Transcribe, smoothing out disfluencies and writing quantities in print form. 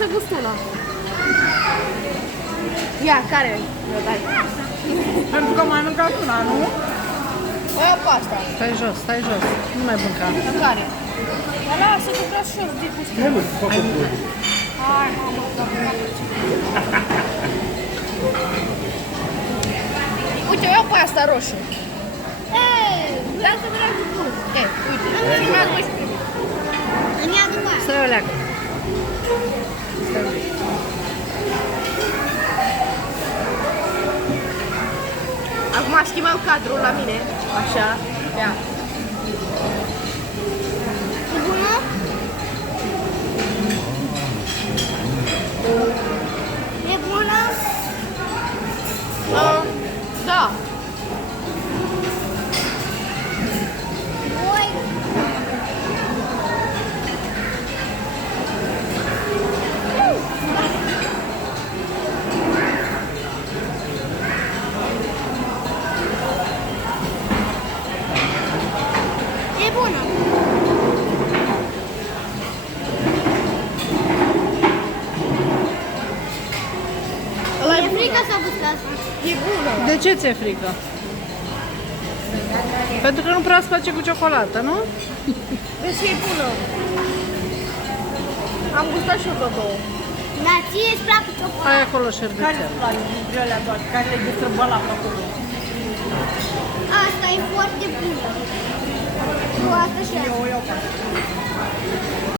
să gust una. Ia, care? Pentru că mai mâncat una, nu? Aia pe asta. Stai jos, stai jos. Nu mai mânca. Care? Dar lasă că vreau și eu să degust. Hai, mamă, că uite, eu iau pe asta roșie. Ei, vreau să vreau cu tu. Ei, uite, filmează voi și primul. Îmi ia după aia. Stai o leacă. Acum schimbăm cadrul la mine. Așa. Ia. E bună? E bună? Da. Oi. E bună. E frică să gustez. E bună. De ce ți-e frică? Pentru că nu prea îți place cu ciocolată, nu? Deci e bună. Am gustat și eu vreo două. Da, ție îți plac cu ciocolată. Ai acolo Care șervețel. îți place dintre alea toate? Care le destrăbă la acolo? Asta e foarte bună. Cu asta și asta. Eu pe asta.